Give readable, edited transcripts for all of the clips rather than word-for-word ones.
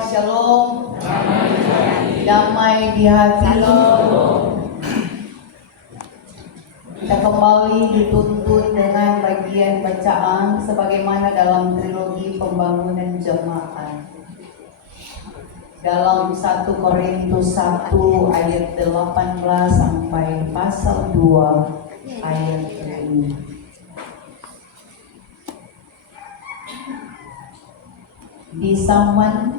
Shalom. Damai di hati. Kita kembali dituntun dengan bagian bacaan sebagaimana dalam trilogi pembangunan jemaat. Dalam 1 Korintus 1 ayat 18 sampai pasal 2 ayat 5. Di zaman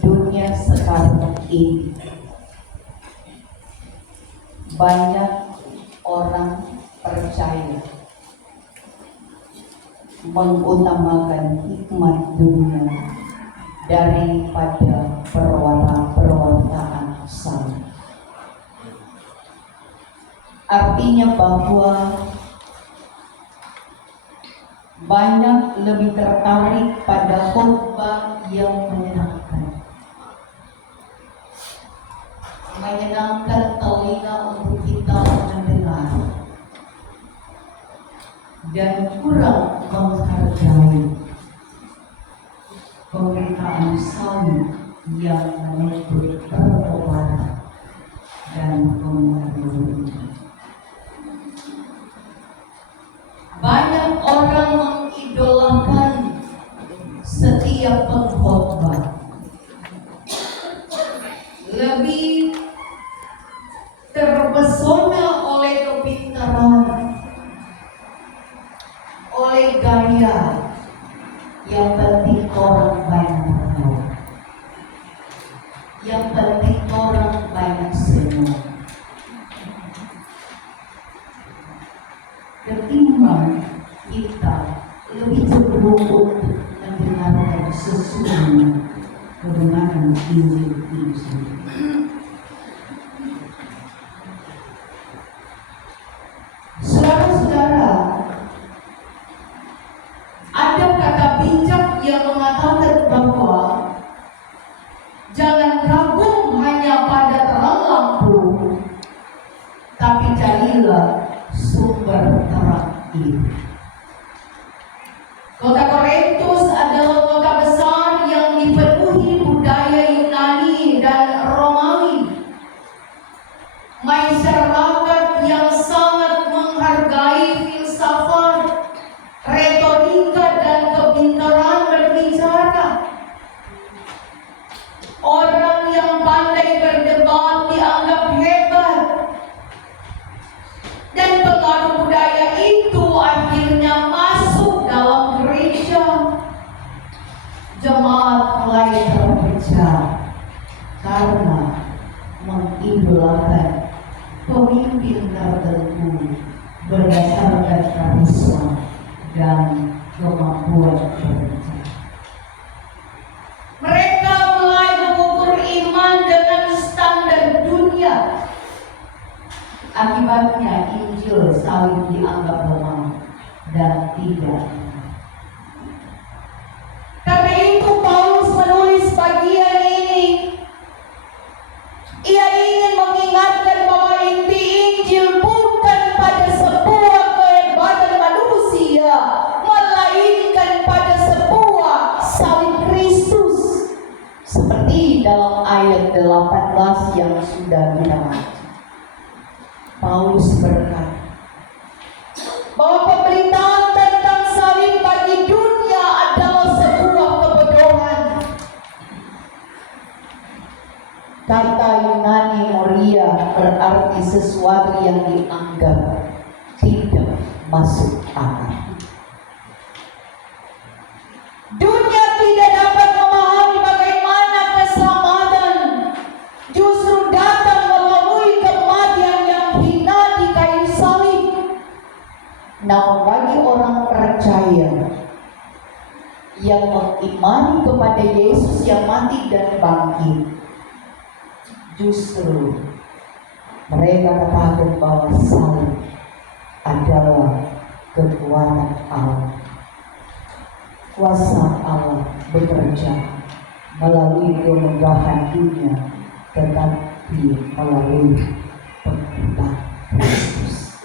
dunia sekarang ini banyak orang percaya mengutamakan hikmat dunia daripada perwartaan saleh. Artinya bahwa banyak lebih tertarik pada khotbah yang menyenangkan telinga untuk kita mendengar, dan kurang menghargai pemberitaan salib yang menuntut pertobatan dan pengaruh. Banyak orang mengidolakan setiap pengkhotbah, lebih terpesona oleh kepintaran, oleh gaya. Yang penting orang banyak tahu, yang penting orang banyak semua, ketimbang kita lebih cenderung untuk mendengarkan sesungguhnya kebenaran Injil itu sendiri. Saudara-saudara, ada kata bijak yang mengatakan bahwa jangan kagum hanya pada terang lampu, tapi carilah sumber terang itu. Kota Korintus adalah kota besar yang dipenuhi budaya Yunani dan Romawi. Masyarakat yang sangat menghargai filsafat, retorika, dan kepintaran berbicara. Orang yang pandai berdebat dianggap hebat, dan pengaruh budaya itu akhirnya masuk dalam gereja. Jemaat mulai terpecah karena mengidolakan pemimpin tertentu berdasarkan karisma dan kemampuan kerja. Mereka mulai mengukur iman dengan standar dunia. Akibatnya Injil salib dianggap lemah dan tidak. Karena itu Paulus menulis bagian ini. Ia ingin mengingatkan bahwa inti Injil bukan pada sebuah kehebatan manusia, melainkan pada sebuah salib Kristus. Seperti dalam ayat 18 yang sudah kita baca. Paulus berkata bahwa pemberitaan tentang salib bagi dunia adalah sebuah kebodohan. Kata Yunani moria berarti sesuatu yang dianggap tidak masuk akal. Dunia tidak dapat memahami bagaimana keselamatan justru datang melalui kematian yang hina di kayu salib. Namun bagi orang percaya yang mengimani kepada Yesus yang mati dan bangkit, justru mereka katakan bahwa salib adalah kekuatan Allah. Kuasa Allah bekerja melalui kemegahan dunia, tetapi melalui penghidupan Kristus.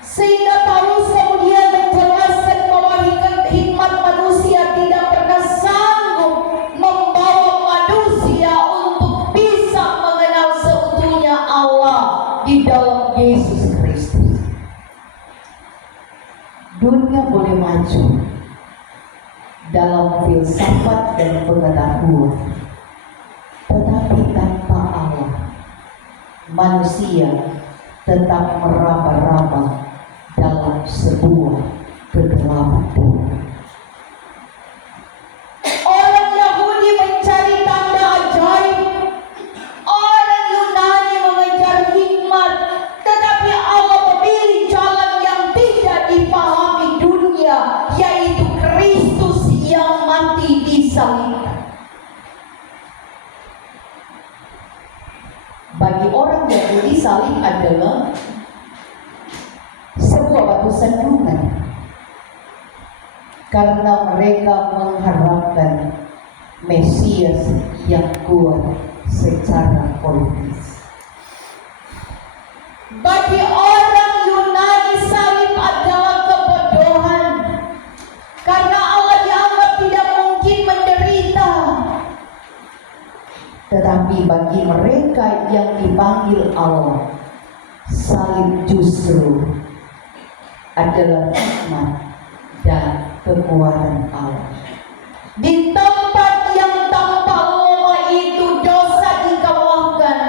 Sehingga Paulus kemudian menjelaskan bahwa hikmat manusia boleh maju dalam filsafat dan pengetahuan, tetapi tanpa Allah, manusia tetap meraba-raba dalam sebuah kegelapan. Orang Yahudi mencari tanda ajaib, orang Yunani mengejar hikmat, tetapi Allah memilih jalan yang tidak dipahami dunia, yaitu Kristus yang mati disalibkan. Bagi orang Yahudi, salib adalah sebuah batu sandungan, karena mereka mengharapkan Mesias yang kuat secara politis. Bagi orang Yunani, salib adalah kebodohan, karena Allah dianggap tidak mungkin menderita. Tetapi bagi mereka yang dipanggil Allah, salib justru adalah hikmat dan kekuatan Allah. Di tempat yang tanpa lemah itu dosa dikalahkan.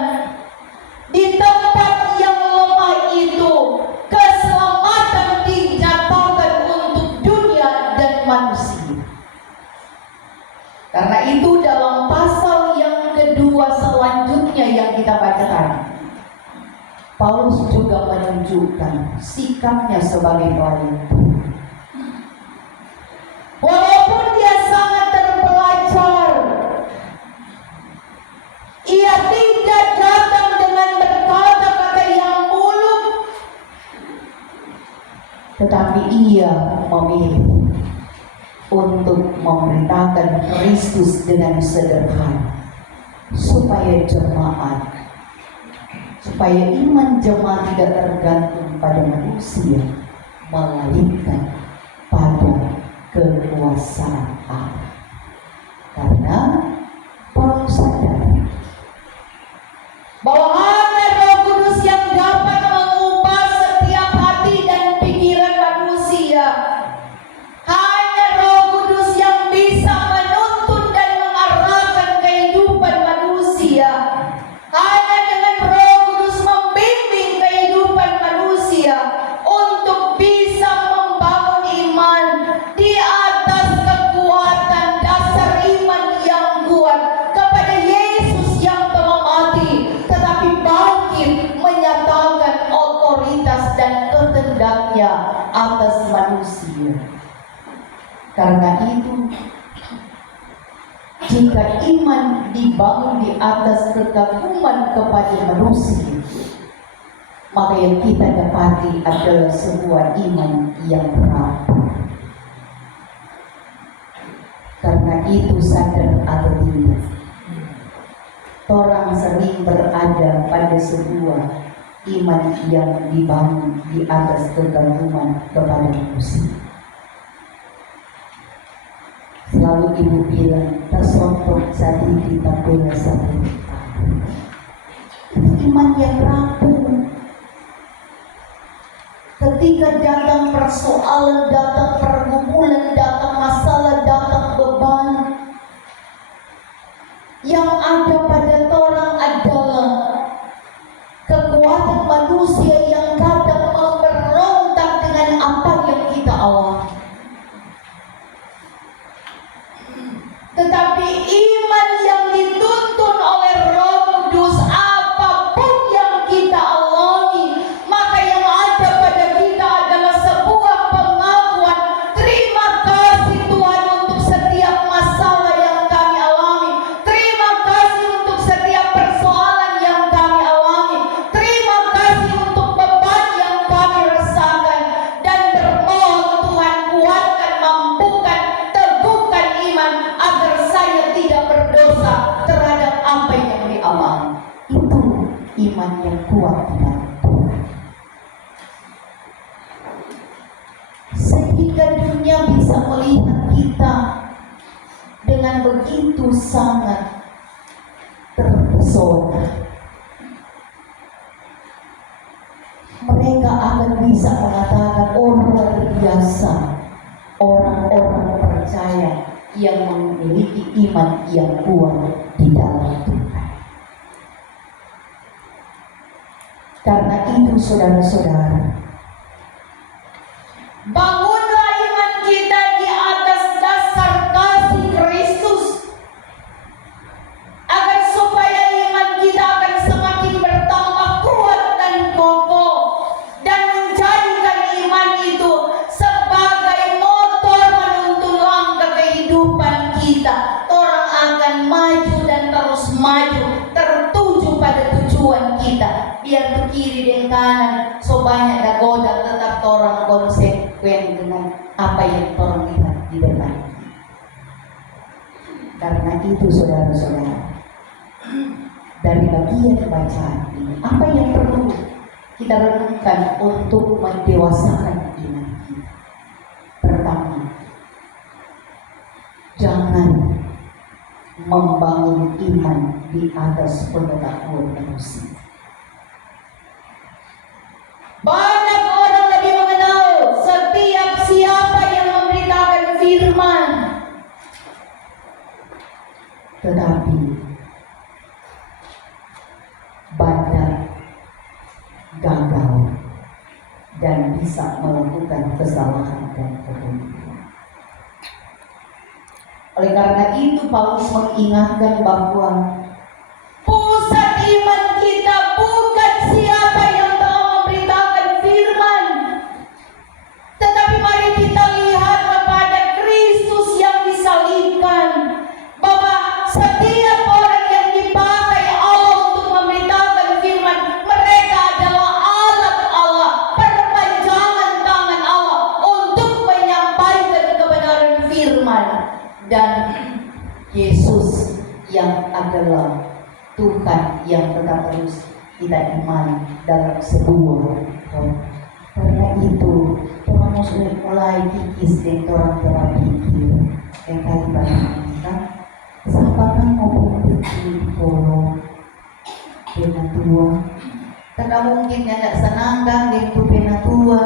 Di tempat yang lemah itu keselamatan dinyatakan untuk dunia dan manusia. Karena itu dalam pasal yang kedua selanjutnya yang kita bacakan, Paulus juga menunjukkan sikapnya sebagai pelayan. Walaupun dia sangat terpelajar, ia tidak datang dengan berkata-kata yang muluk, tetapi ia memilih untuk memberitakan Kristus dengan sederhana, supaya iman jemaat tidak tergantung pada manusia, melainkan pada kekuasaan Allah. Karena Paulus sadar bahwa hanya Roh Kudus yang dapat mengubah setiap hati dan pikiran manusia. Hanya Roh Kudus yang bisa menuntun dan mengarahkan kehidupan manusia. Hanya dengan Roh Kudus membimbing kehidupan manusia untuk bisa membangun iman di atas kekuatan dasar iman yang kuat kepada Yesus yang telah mati, tetapi bangkit menyatakan otoritas dan kehendaknya atas manusia. Karena itu, jika iman dibangun di atas kekaguman kepada manusia, maka yang kita dapati adalah sebuah iman yang rapuh. Karena itu, sadar atau tidak, orang sering berada pada sebuah iman yang dibangun di atas kekaguman kepada manusia. Selalu ibu bilang, tersontok satu kita punya satu. Iman yang rapuh. Ketika datang persoalan, datang pergumulan, datang masalah, datang beban, yang ada pada orang adalah kekuatan manusia yang kadang memberontak dengan apa yang kita alami. Tetapi iman yang dituntun oleh Roh Kudus, apapun yang kita alami, maka yang ada pada kita adalah sebuah pengakuan, terima kasih Tuhan untuk setiap masalah yang kami alami, terima kasih untuk setiap persoalan yang kami alami, terima kasih untuk beban yang kami rasakan, dan bermohon Tuhan kuatkan, mampukan, teguhkan iman agar saya tidak berdosa terhadap apa yang dialami. Itu iman yang kuat dan Tuhan. Sehingga dunia bisa melihat kita dengan begitu sangat terpesona. Mereka akan bisa mengatakan, oh luar biasa, orang-orang percaya yang memiliki iman yang kuat di dalam Tuhan. Karena itu saudara-saudara, bangunlah iman kita di atas dasar kasih Kristus, agar supaya iman kita akan semakin bertambah kuat dan kokoh, dan menjadikan iman itu sebagai motor menuntun langkah kehidupan kita. Orang akan maju dan terus maju, tertuju pada tujuan kita. Biar ke kiri dan kanan, so banyak dagoda, tetap orang konsekuen dengan apa yang orang lihat di depan. Karena itu saudara-saudara, dari bagian bacaan ini, apa yang perlu kita renungkan untuk mendewasakan iman kita? Pertama, jangan membangun iman di atas pengetahuan manusia. Banyak orang lebih mengenal setiap siapa yang memberitakan firman, tetapi banyak gagal dan bisa melakukan kesalahan dan kebodohan. Oleh karena itu Paulus mengingatkan bahwa pusat iman kita bukan siapa yang telah memberitakan firman, tetapi mari kita lihat kepada Kristus yang disalibkan, bahwa setiap orang yang dipakai Allah untuk memberitakan firman, mereka adalah alat Allah, perpanjangan tangan Allah untuk menyampaikan kebenaran firman. Dan Yesus yang adalah Tuhan yang tetap harus kita imani dalam sebuah roh. Karena itu Tuhan sudah mulai kikis dan orang berpikir yang kali banyak kan, siapa kan mau berpikir tolong pena tua, karena mungkin yang tidak senang kan itu pena tua,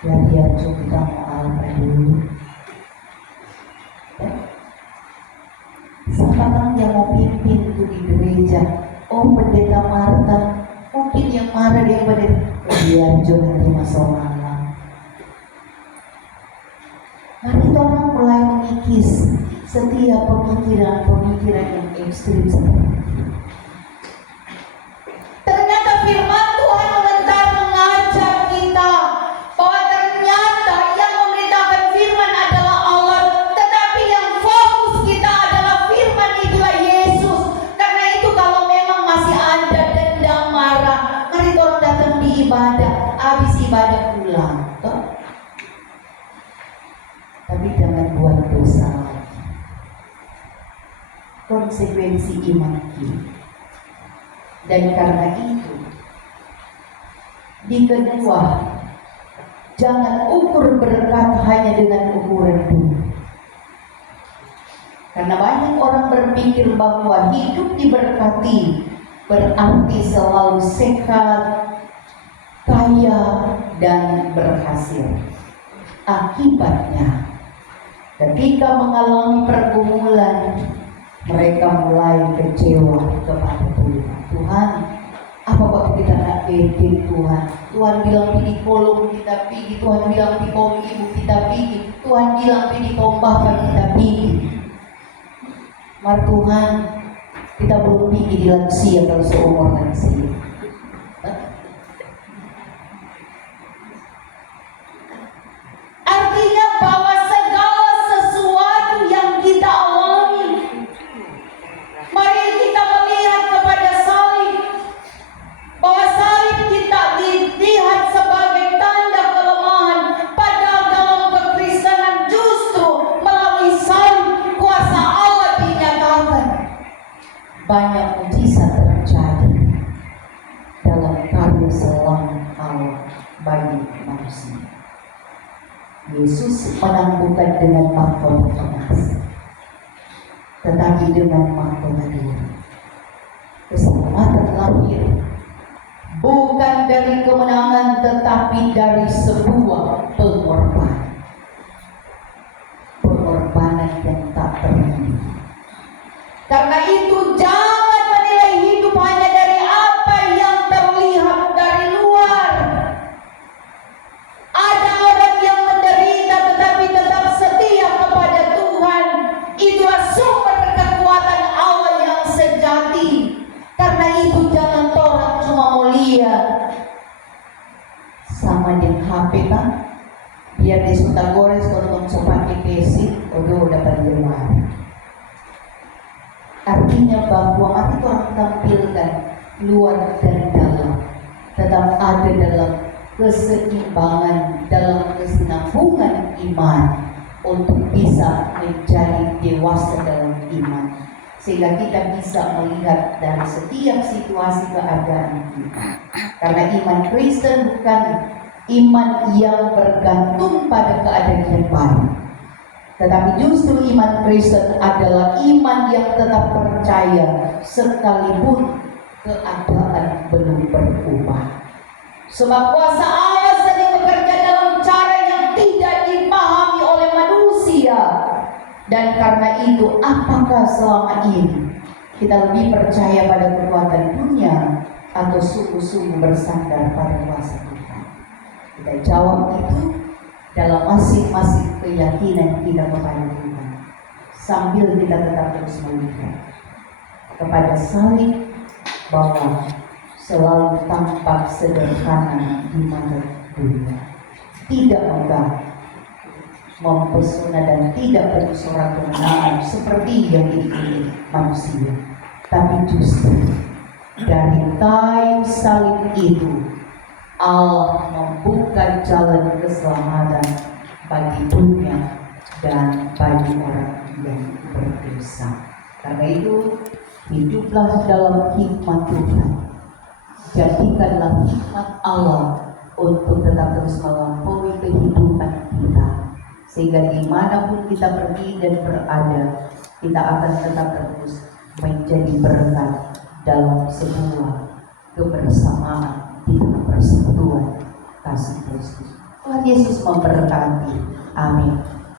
ya biar kita mau apa dulu. Siapa yang mau pimpin itu di gereja? Oh, pendeta Marta. Mungkin yang marah dia pada biar nanti masuk malam. Mari orang mulai mengikis setiap pemikiran yang ekstrim seperti itu. Ternyata firman Tuhan mengentar mengajak kita bahwa ternyata yang memberitakan firman adalah Allah, tetapi yang fokus kita adalah firman itulah Yesus. Karena itu kalau memang masih ada dendam marah, mari orang datang di ibadah, habis ibadah pulang, toh? Tapi jangan buat dosa lagi. Konsekuensi iman kita. Dan karena itu, di kedua, jangan ukur berkat hanya dengan ukuran dunia. Karena banyak orang berpikir bahwa hidup diberkati berarti selalu sehat, kaya, dan berhasil. Akibatnya, ketika mengalami pergumulan, mereka mulai kecewa kepada Tuhan. Tuhan, apa waktu kita nak edit Tuhan? Tuhan bilang pilih kolom kita pilih, Tuhan bilang pilih kolom ibu kita pilih, Tuhan bilang pilih tombah kita pilih. Mar Tuhan, kita belum pilih di lansia kalau seumur lansia. Artinya bahwa segala sesuatu yang kita alami, mari kita melihat kepada salib, bahwa salib kita dilihat sebagai tanda kelemahan. Padahal dalam kekristenan justru melalui salib kuasa Allah dinyatakan. Banyak mujizat terjadi dalam karya selam Allah bagi manusia. Yesus menang bukan dengan mahkota emas, tetapi dengan mahkota duri. Keselamatan lahir bukan dari kemenangan, tetapi dari sebuah pengorbanan. Karena itu jangan menilai hidup hanya dari apa yang terlihat dari luar. Ada orang yang menderita tetapi tetap setia kepada Tuhan. Itulah sumber kekuatan Allah yang sejati. Karena itu jangan orang cuma mau lihat sama dengan HP kan, biar disuta gores kalau so pakai PC, udah berluar. Artinya bahwa mari orang tampilkan luar dan dalam, tetap ada dalam keseimbangan, dalam kesinambungan iman untuk bisa menjadi dewasa dalam iman, sehingga kita bisa melihat dari setiap situasi keadaan kita. Karena iman Kristen bukan iman yang bergantung pada keadaan yang baik, tetapi justru iman Kristen adalah iman yang tetap percaya sekalipun keadaan belum berubah. Sebab kuasa Allah sedang bekerja dalam cara yang tidak dipahami oleh manusia. Dan karena itu, apakah selama ini kita lebih percaya pada kekuatan dunia atau sungguh-sungguh bersandar pada kuasa Tuhan? Kita jawab itu dalam masing-masing keyakinan kita kepada Tuhan, sambil kita tetap terus melihat kepada salib bahwa selalu tampak sederhana di mata dunia, tidak megah, mempesona dan tidak bersorak kemenangan seperti yang diingini manusia, tapi justru dari kayu salib itu Allah membuka jalan keselamatan bagi dunia dan bagi orang yang berdosa. Karena itu, hiduplah dalam hikmat Tuhan. Jadikanlah hikmat Allah untuk tetap terus melampaui kehidupan kita, sehingga dimanapun kita pergi dan berada, kita akan tetap terus menjadi berkat dalam sebuah kebersamaan di dalam persatuan kasih Kristus. Tuhan Yesus memberkati. Amin.